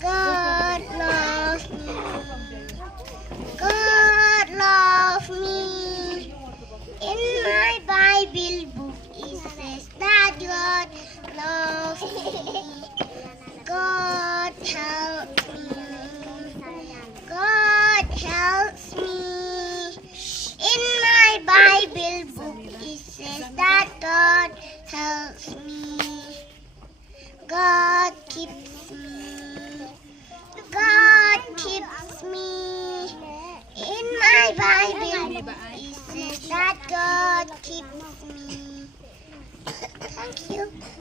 God loves me. God loves me. In my Bible book it says that God loves me. God helps me. God helps me. In my Bible book it says that God helps me. God keeps me. God keeps me. In my Bible it says that God keeps me. Thank you.